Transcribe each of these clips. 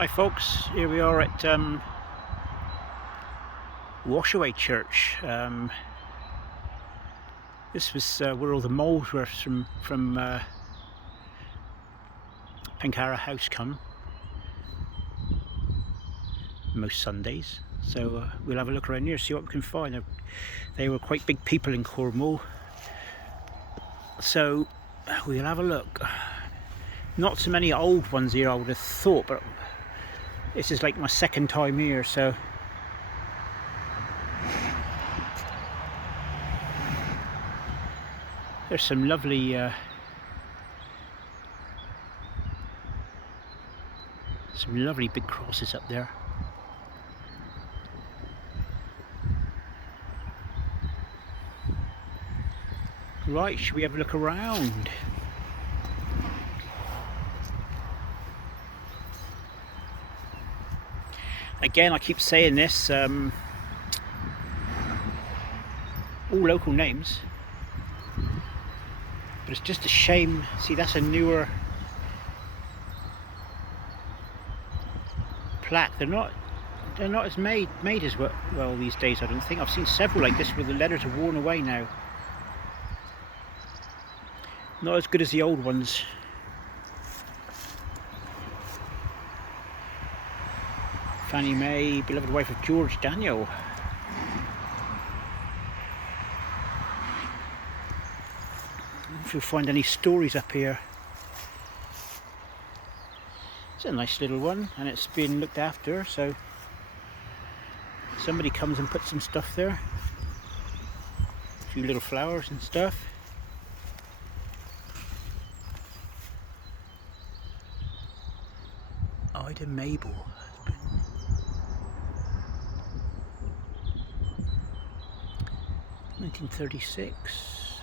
Hi folks, here we are at Washaway Church. This was where all the Molesworths from Pencara House come most Sundays. So we'll have a look around here, see what we can find. They were quite big people in Cornwall, so we'll have a look. Not so many old ones here I would have thought, but this is like my second time here, so there's some lovely big crosses up there. Right, should we have a look around? Again, I keep saying this, all local names, but it's just a shame. See, that's a newer plaque. They're not as made as well these days, I don't think. I've seen several like this where the letters are worn away now. Not as good as the old ones. Fannie Mae, beloved wife of George Daniel. If you'll find any stories up here. It's a nice little one, and it's been looked after, so somebody comes and puts some stuff there. A few little flowers and stuff. Ida Mabel. 1936,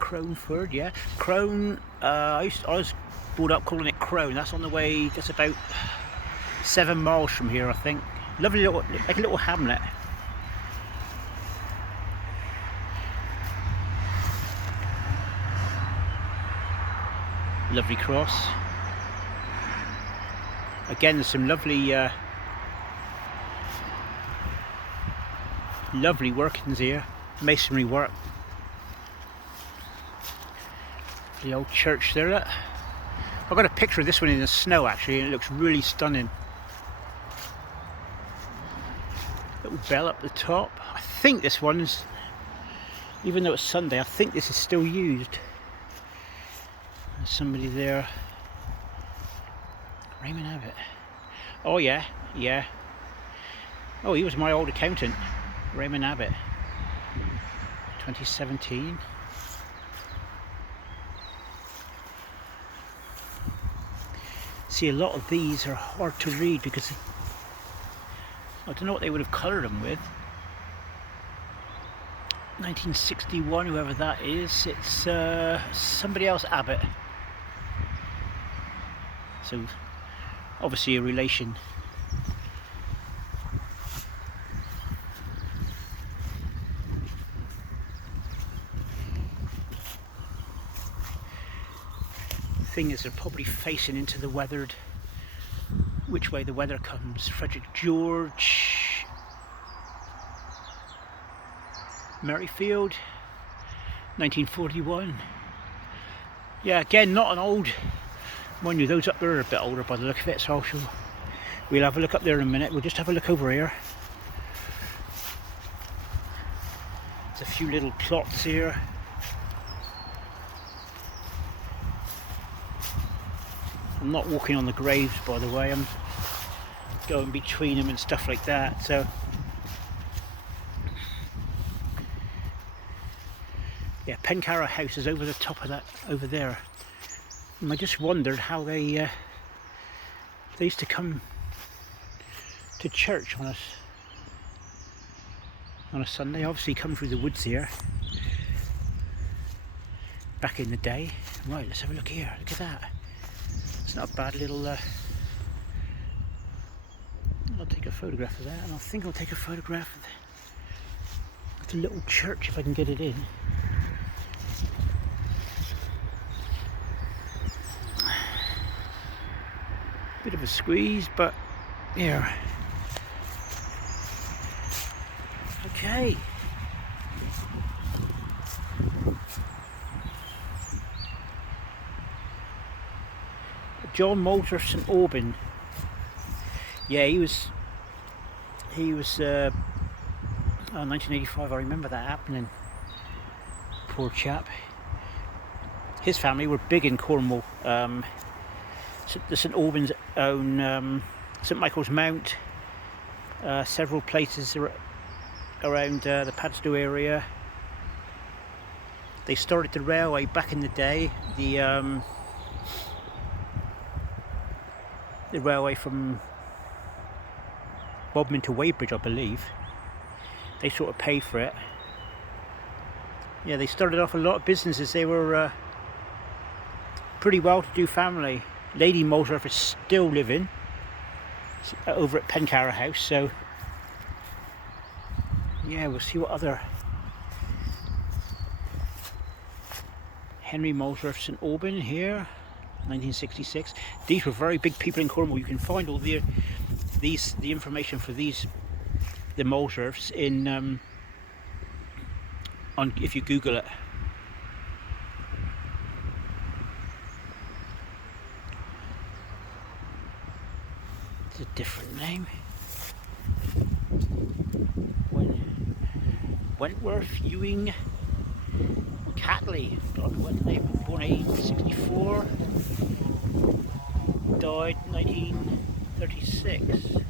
Croneford, yeah. Crone, I was brought up calling it Crone. That's on the way, that's about 7 miles from here, I think. Lovely little, like a little hamlet. Lovely cross. Again, there's some lovely lovely workings here. Masonry work. The old church there. Look. I've got a picture of this one in the snow actually, and it looks really stunning. Little bell up the top. I think this one's, even though it's Sunday, I think this is still used. There's somebody there. Raymond Abbott. Oh yeah, yeah. Oh, he was my old accountant, Raymond Abbott. 2017. See, a lot of these are hard to read because I don't know what they would have coloured them with. 1961, whoever that is, it's somebody else, Abbott. So obviously a relation. Thing is, they're probably facing into the weathered, which way the weather comes. Frederick George, Merrifield, 1941. Yeah, again, not an old, mind you, those up there are a bit older by the look of it, so we'll have a look up there in a minute. We'll just have a look over here. There's a few little plots here. I'm not walking on the graves, by the way, I'm going between them and stuff like that, so yeah, Pencara House is over the top of that, over there. And I just wondered how they used to come to church on a Sunday. Obviously come through the woods here back in the day. Right, let's have a look here, look at that. It's not a bad little I'll take a photograph of that, and I think I'll take a photograph of the little church if I can get it in. Bit of a squeeze, but here. Okay. John Moulter of St Aubin. Yeah, he was 1985, I remember that happening. Poor chap. His family were big in Cornwall. The St Albans own St Michael's Mount, several places around the Padstow area. They started the railway back in the day, the railway from Bodmin to Weybridge, I believe. They sort of paid for it. Yeah, they started off a lot of businesses. They were pretty well-to-do family. Lady Moulter is still living over at Pencara House, so yeah, we'll see what other. Henry Moulter of St Aubin here, 1966. These were very big people in Cornwall. You can find all the information for the Moulters in if you Google it. It's a different name. Wentworth Ewing Catley. What name? Born 1864. Died 1936.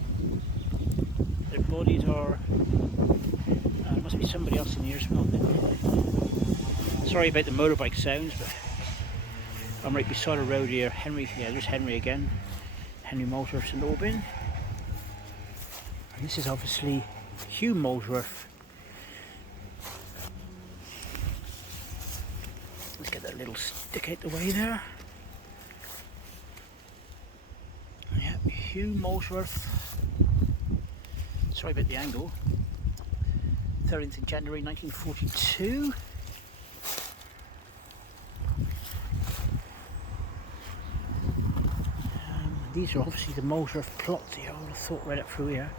Their bodies are. Must be somebody else in here as well. Sorry about the motorbike sounds, but I'm right beside a road here. Henry, yeah, there's Henry again. Henry Moulter of St Aubin. And this is obviously Hugh Molesworth. Let's get that little stick out the way there. Yeah, Hugh Molesworth. Sorry about the angle. 13th of January 1942. These are obviously the Molesworth plots here. I would have thought right up through here.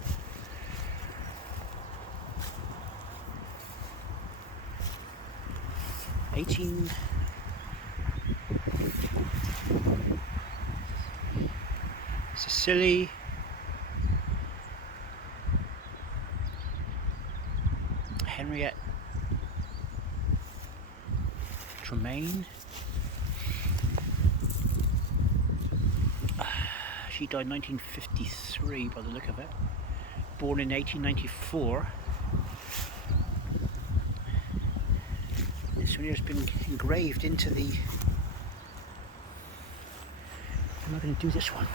Cecily. Henriette Tremaine. She died in 1953 by the look of it. Born in 1894. This one here has been engraved into the. I'm not going to do this one.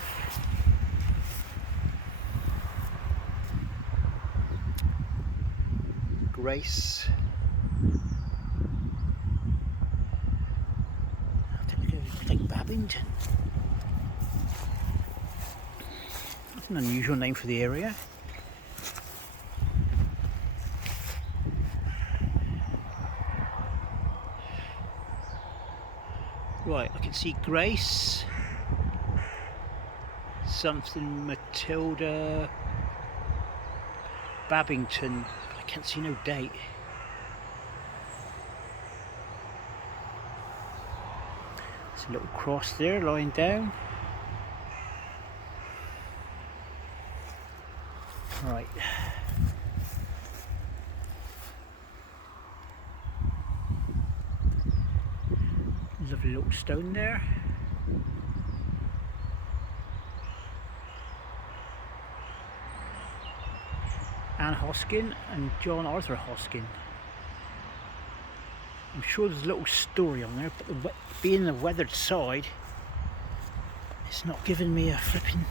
Grace. I think Babington. That's an unusual name for the area. Right, I can see Grace. Something Matilda Babington. I can't see no date. There's a little cross there lying down. Right. Lovely little stone there. Anne Hoskin and John Arthur Hoskin. I'm sure there's a little story on there, but being the weathered side, it's not giving me a flipping.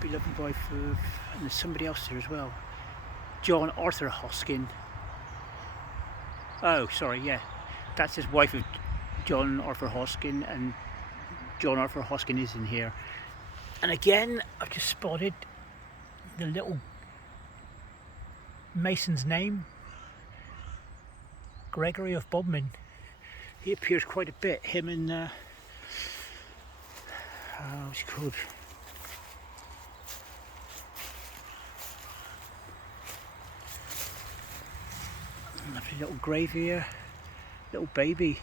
Be lovely wife of, and there's somebody else there as well. John Arthur Hoskin. Oh, sorry, yeah. That's his wife of John Arthur Hoskin, and John Arthur Hoskin is in here. And again, I've just spotted the little mason's name, Gregory of Bodmin. He appears quite a bit, him and what's he called? Lovely little grave here, little baby.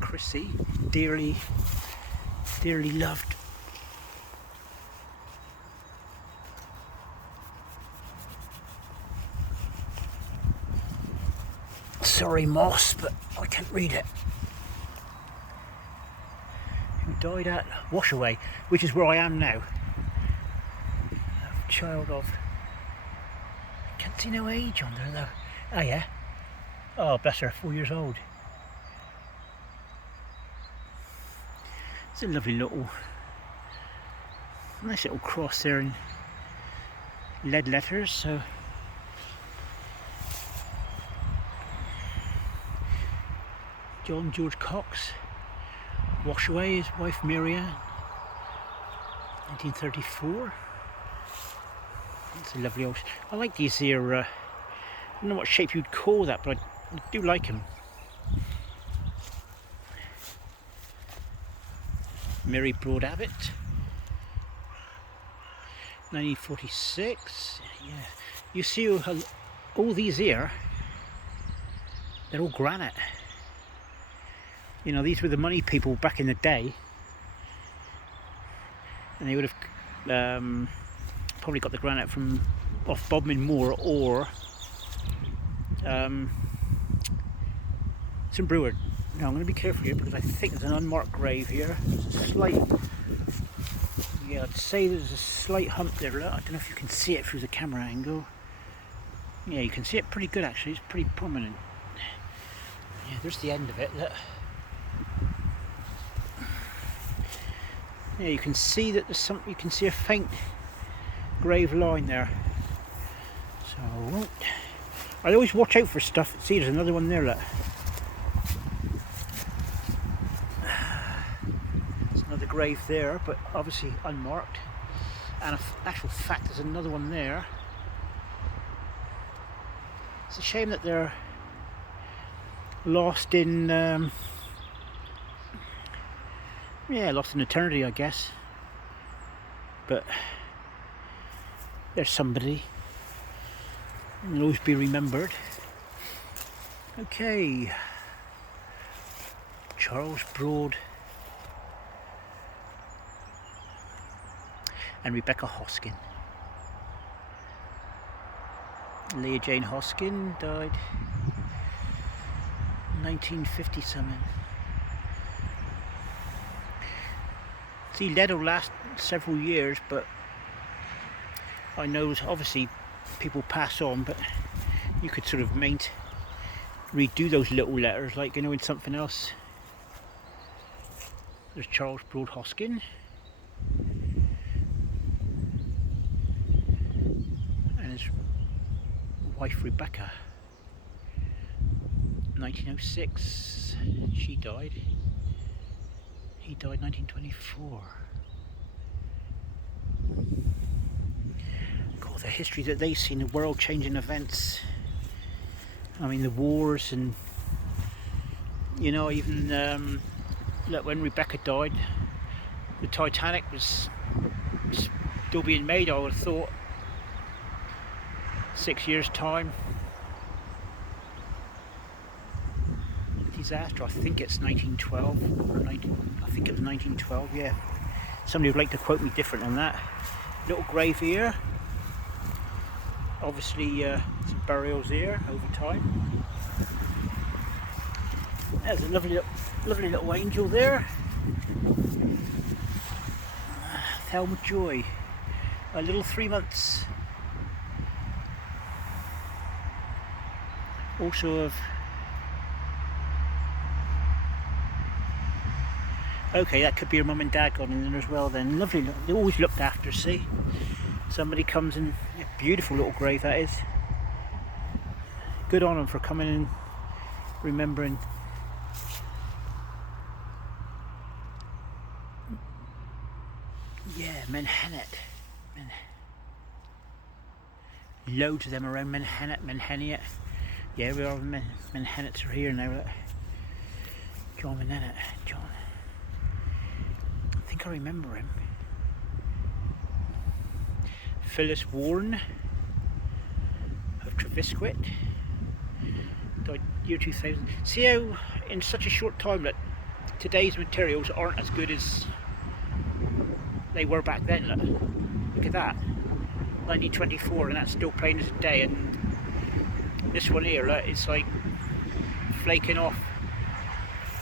Chrissy, dearly loved. Sorry, moss, but I can't read it. Who died at Washaway, which is where I am now. A child of, I can't see no age on there though. Oh yeah. Oh, bless her, 4 years old. It's a lovely little, nice little cross there in lead letters. So John George Cox, Washaway, his wife Miriam, 1934. It's a lovely old. I like these here. I don't know what shape you'd call that, but I do like them. Mary Broad Abbott, 1946. Yeah, you see all these here, they're all granite. You know, these were the money people back in the day, and they would have probably got the granite from off Bodmin Moor or St Brewer. Now I'm going to be careful here because I think there's an unmarked grave here. There's a slight, yeah, I'd say there's a slight hump there. Look, I don't know if you can see it through the camera angle. Yeah, you can see it pretty good actually. It's pretty prominent. Yeah, there's the end of it. Look. Yeah, you can see that there's some. You can see a faint grave line there. So I always watch out for stuff. See, there's another one there. Look. There's another grave there, but obviously unmarked. And in actual fact, there's another one there. It's a shame that they're lost in. Yeah, lost in eternity, I guess. But there's somebody. And will always be remembered. Okay. Charles Broad and Rebecca Hoskin. Leah Jane Hoskin died 1950 something. See, lead will last several years, but I know obviously people pass on, but you could sort of redo those little letters, like, you know, in something else. There's Charles Broad Hoskin. And his wife Rebecca. 1906, she died. He died 1924. God, the history that they've seen, the world-changing events. I mean, the wars, and you know, even look, when Rebecca died, the Titanic was still being made. I would have thought 6 years' time. Disaster. I think it's 1912 or 19. I think it was 1912. Yeah. Somebody would like to quote me different on that. Little grave here. Obviously, some burials here over time. There's a lovely little angel there. Thelma Joy. A little 3 months. Also of. Okay, that could be her mum and dad gone in there as well then. Lovely, they always looked after, see? Somebody comes in, yeah, beautiful little grave that is. Good on them for coming and remembering Menhanet. Loads of them around Menheniot. Yeah, we are Menhenets are here now. Look. John Menhenet. John. I think I remember him. Phyllis Warren of Trevisquit. Died year 2000. See how in such a short time that today's materials aren't as good as they were back then. Look at that. 1924, and that's still plain as a day, and this one here, it's like flaking off.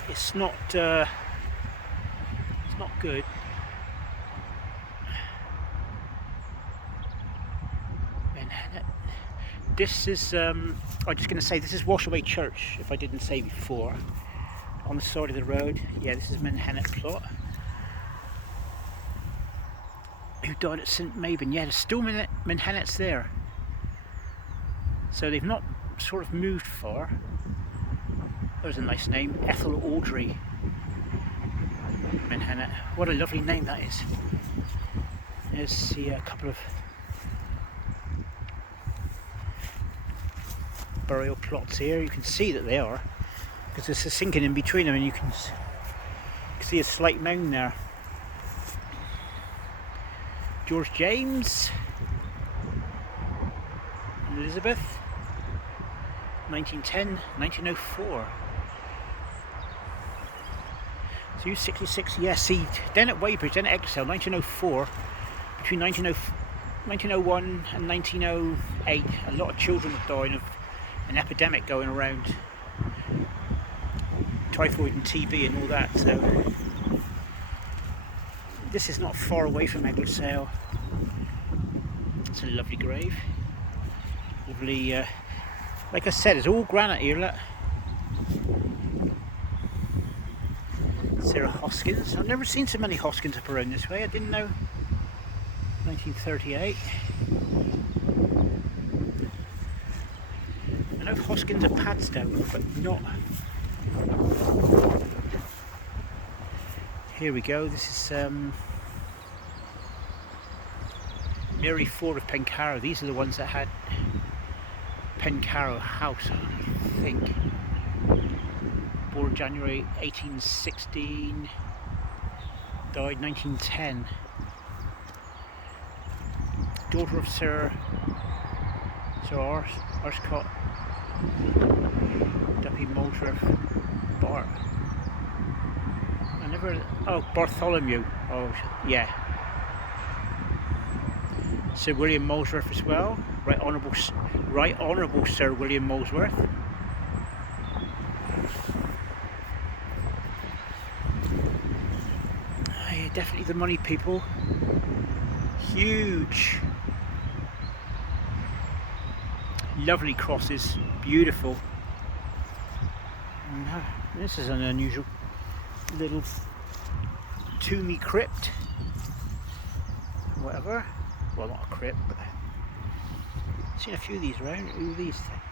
It's not good. This is I'm just going to say this is Washaway Church, if I didn't say before, on the side of the road. Yeah, this is Menhanet plot. Who died at St Mabon. Yeah, there's still Menhenets there. So they've not sort of moved far. There's a nice name, Ethel Audrey Menhenet. What a lovely name that is. There's a couple of burial plots here. You can see that they are, because there's a sinking in between them, and you can see a slight mound there. George James, Elizabeth, 1910, 1904. So you 66, yeah, see, then at Weybridge, then at Exeter, 1904, between 1901 and 1908, a lot of children were dying of an epidemic going around, typhoid and TB and all that, so this is not far away from Eglosale. It's a lovely grave. Lovely, like I said, it's all granite here, look. Sarah Hoskins. I've never seen so many Hoskins up around this way. I didn't know. 1938. I know Hoskins at Padstow, but not. Here we go. This is Mary Ford of Pencarrow. These are the ones that had Pencarrow House, I think. Born January 1816, died 1910. Daughter of Sir Arscott Duffy Molesworth Bart. Oh, Bartholomew. Oh, yeah. Sir William Molesworth as well. Right Honourable Sir William Molesworth. Yeah, definitely the money people. Huge. Lovely crosses. Beautiful. And, this is an unusual little tomby crypt, whatever. Well, not a crypt, but I've seen a few of these around. Who are these things?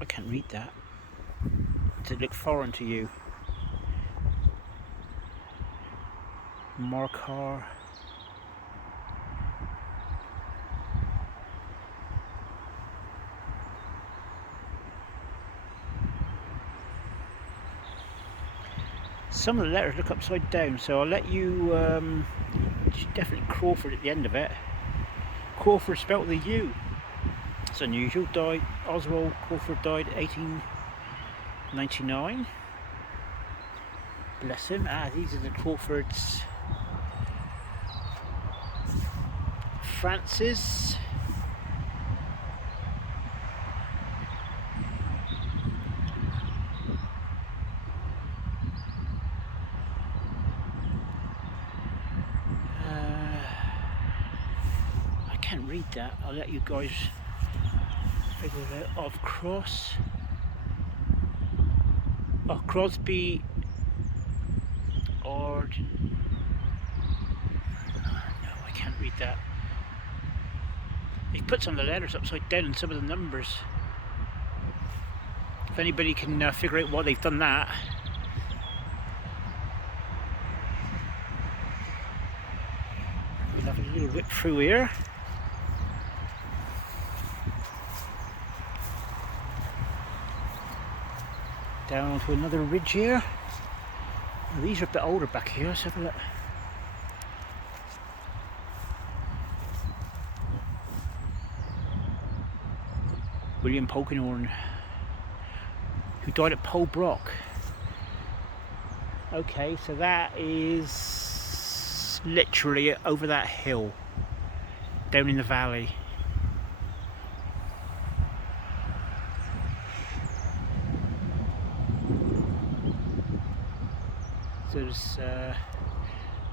I can't read that. Does it look foreign to you? Markar. Some of the letters look upside down, so I'll let you definitely Crawford at the end of it. Crawford spelt with a U. It's unusual. Died Oswald Crawford, died 1899. Bless him. These are the Crawfords. Francis. I can't read that. I'll let you guys figure it out. Of Cross. Oh, Crosby. Ord. No, I can't read that. He put some of the letters upside down and some of the numbers. If anybody can figure out why they've done that. We'll have a little whip through here. Down onto another ridge here. Now, these are a bit older back here, let's have a look. William Polkinghorne, who died at Polbrock. Okay, so that is literally over that hill, down in the valley. So there's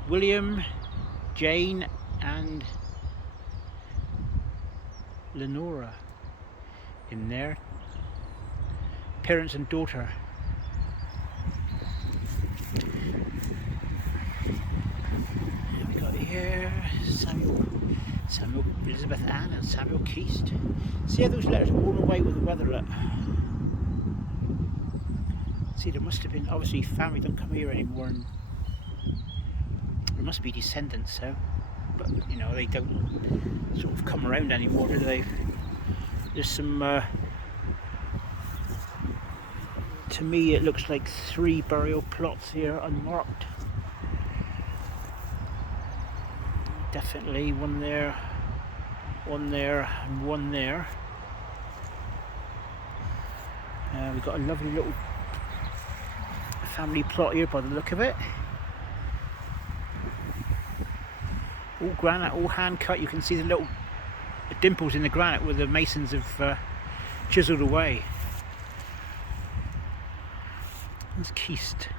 William, Jane and Lenora in there, parents and daughter. And we got here Samuel, Elizabeth Ann and Samuel Keast. See how those letters are worn away with the weather, look. See, there must have been, obviously family don't come here anymore, and there must be descendants, so, but you know, they don't sort of come around anymore, do they? There's some, to me it looks like 3 burial plots here, unmarked. Definitely one there, and one there. We've got a lovely little family plot here by the look of it. All granite, all hand cut. You can see the little dimples in the granite where the masons have chiseled away. That's Keast,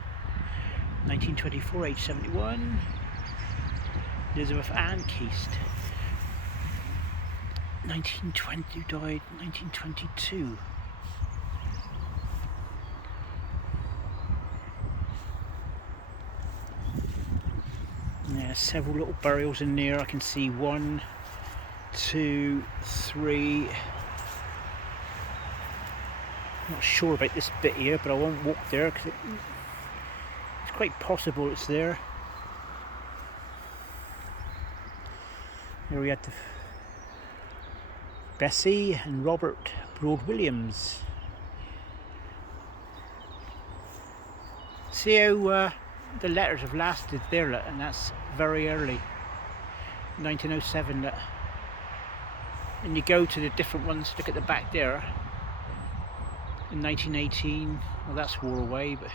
1924, age 71. Elizabeth Ann Keast, 1920, died 1922. Yeah, several little burials in there. I can see 1, 2, 3. Not sure about this bit here, but I won't walk there because it's quite possible it's there. Here we had Bessie and Robert Broad Williams. See how the letters have lasted there, and that's very early, 1907. And you go to the different ones, look at the back there, in 1918, well that's wore away, but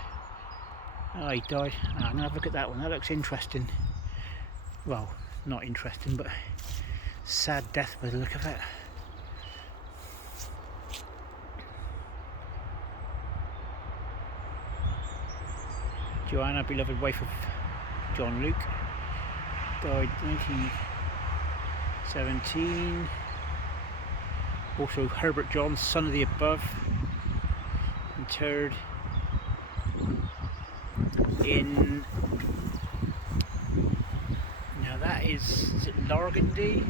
oh, he died. I'm going to have a look at that one, that looks interesting. Well, not interesting, but sad death by the look of it. Joanna, beloved wife of John Luke, died 1917. Also Herbert John, son of the above, interred in, now that is it Largandy,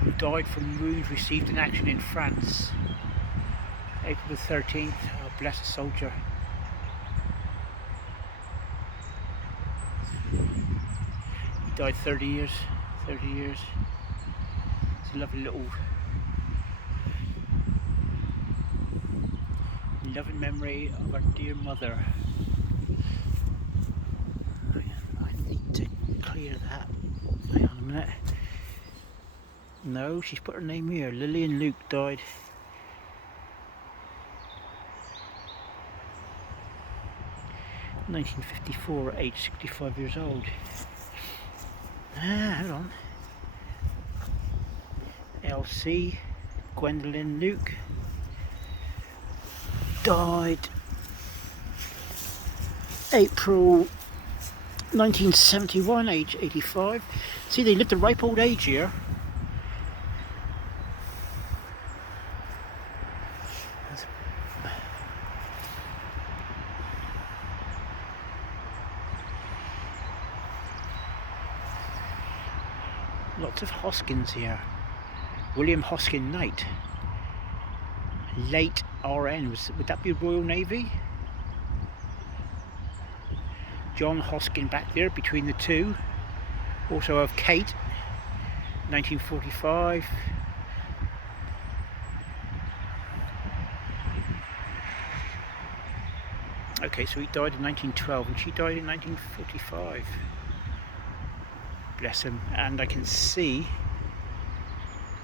who died from wounds received in action in France, April the 13th. Oh, bless the soldier. He died 30 years. It's a lovely little loving memory of our dear mother. I need to clear that. Hang on a minute. No, she's put her name here. Lillian Luke died. (1954), age 65 years old. Hold on. Elsie Gwendolyn Luke died April 1971, age 85. See, they lived a ripe old age here. Lots of Hoskins here. William Hoskin Knight, late RN, would that be Royal Navy? John Hoskin back there between the two. Also have Kate, 1945. Okay, so he died in 1912 and she died in 1945. Bless him. And I can see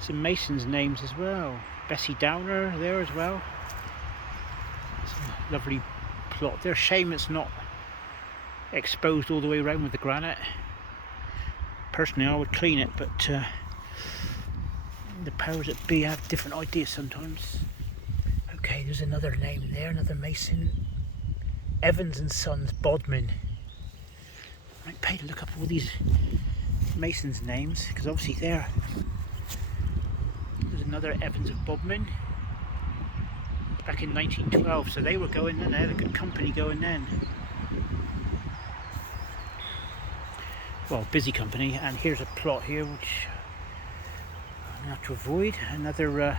some Masons' names as well. Bessie Downer there as well. Some lovely plot there. Shame it's not exposed all the way around with the granite. Personally, I would clean it, but the powers that be have different ideas sometimes. Okay, there's another name there, another Mason. Evans and Sons, Bodmin. I might pay to look up all these Masons' names, because obviously there's another Evans of Bodmin back in 1912, so they were going then, they had a good company going then. Well, busy company. And here's a plot here which I'm going to have to avoid. Another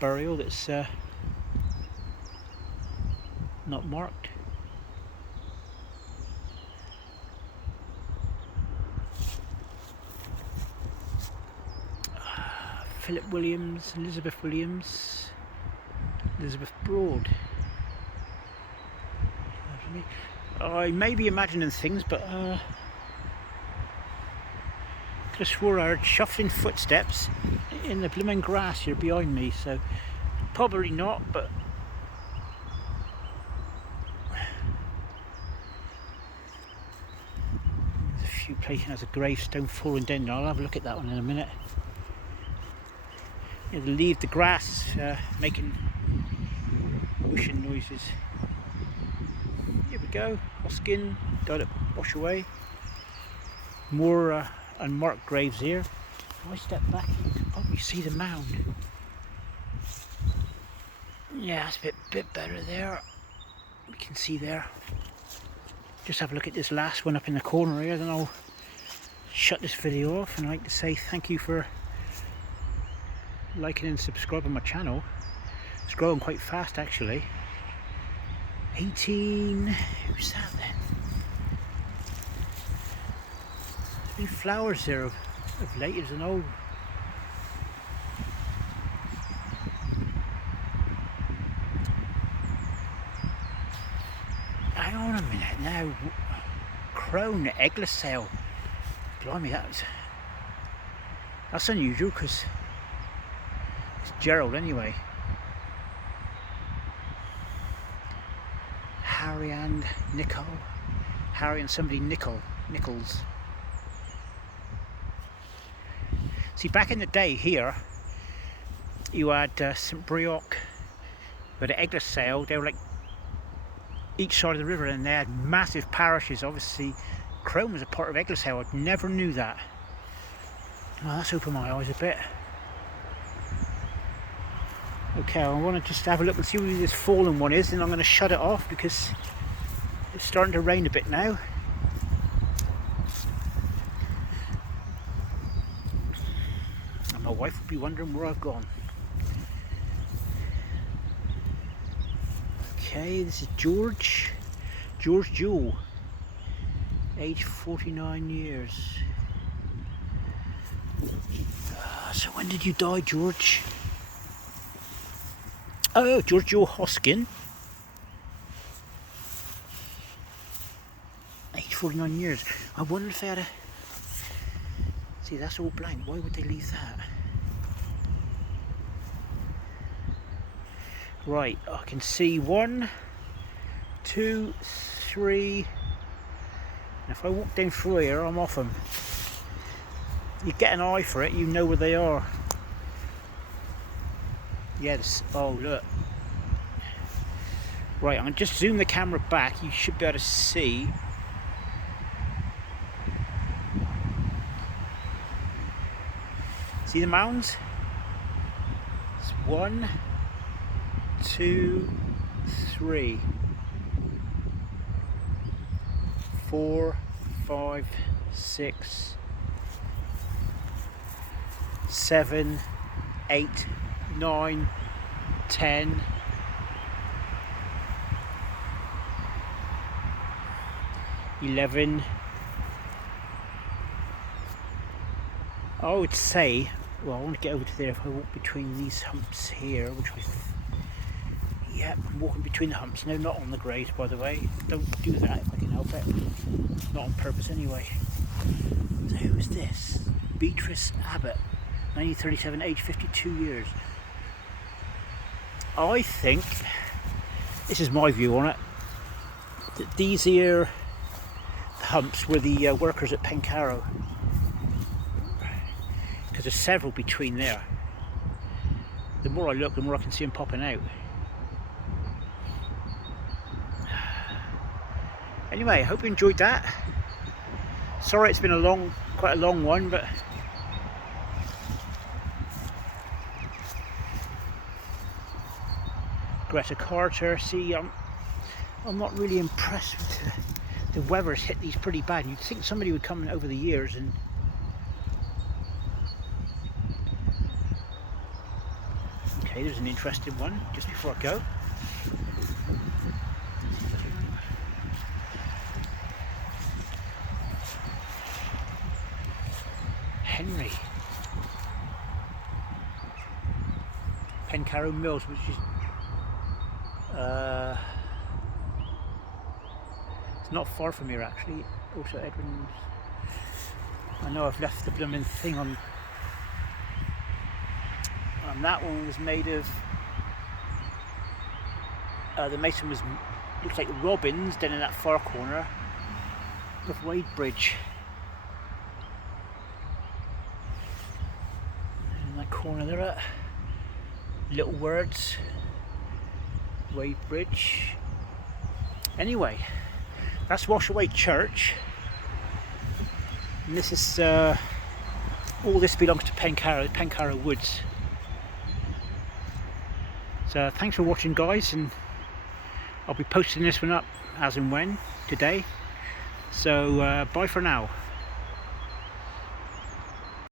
burial that's not marked. Philip Williams, Elizabeth Williams, Elizabeth Broad. I may be imagining things, but I could have swore I heard shuffling footsteps in the blooming grass here behind me, so probably not, but there's a few places has a gravestone falling down. I'll have a look at that one in a minute. Yeah, the grass making whooshing noises. Here we go, Hoskin died at Washaway. More unmarked graves here. If I step back, you can probably see the mound. Yeah, it's a bit better there. We can see there. Just have a look at this last one up in the corner here, then I'll shut this video off. And I'd like to say thank you for liking and subscribing my channel. It's growing quite fast actually. 18, who's that then? There's been flowers there of late. There's an old hang on a minute now. Crone eggless sale. Blimey, that's unusual because it's Gerald anyway. Harry and Nicole. Harry and somebody Nichols. See, back in the day here, you had St Brioc, with the eggless sale. They were like each side of the river, and they had massive parishes. Obviously, Crone was a part of eggless sale. I never knew that. Well, that's opened my eyes a bit. Okay, I want to just have a look and see where this fallen one is, and I'm going to shut it off because it's starting to rain a bit now. And my wife will be wondering where I've gone. Okay, this is George Jewell, age 49 years. So when did you die, George? Oh, George Jewell Hoskin, age 49 years. I wonder if they had a... See, that's all blank. Why would they leave that? Right, I can see 1, 2, 3. And if I walk down through here, I'm off them. You get an eye for it, you know where they are. Yes, oh look. Right, I'm going to just zoom the camera back. You should be able to see. See the mounds? It's 1, 2, 3, 4, 5, 6, 7, 8, 9, 10, 11. I would say, well, I want to get over to there. If I walk between these humps here, which yeah, I'm walking between the humps. No, not on the graves, by the way. Don't do that if I can help it. Not on purpose anyway. So who's this? Beatrice Abbott, 1937, age 52 years. I think, this is my view on it, that these here humps were the workers at Pencarrow. Because there's several between there. The more I look, the more I can see them popping out. Anyway, I hope you enjoyed that. Sorry it's been quite a long one, but Greta Carter, see, I'm not really impressed with the weather's hit these pretty bad. You'd think somebody would come over the years and okay, there's an interesting one just before I go. Henry. Pencarrow Mills, which is it's not far from here actually. Also Edwin's. I know I've left the blooming thing on. And that one was made of. The mason was looks like Robbins down in that far corner of Wade Bridge. In that corner there, little words. Wade Bridge. Anyway, that's Washaway Church, and this is all this belongs to Pencarrow Woods. So thanks for watching, guys, and I'll be posting this one up as and when today. So bye for now.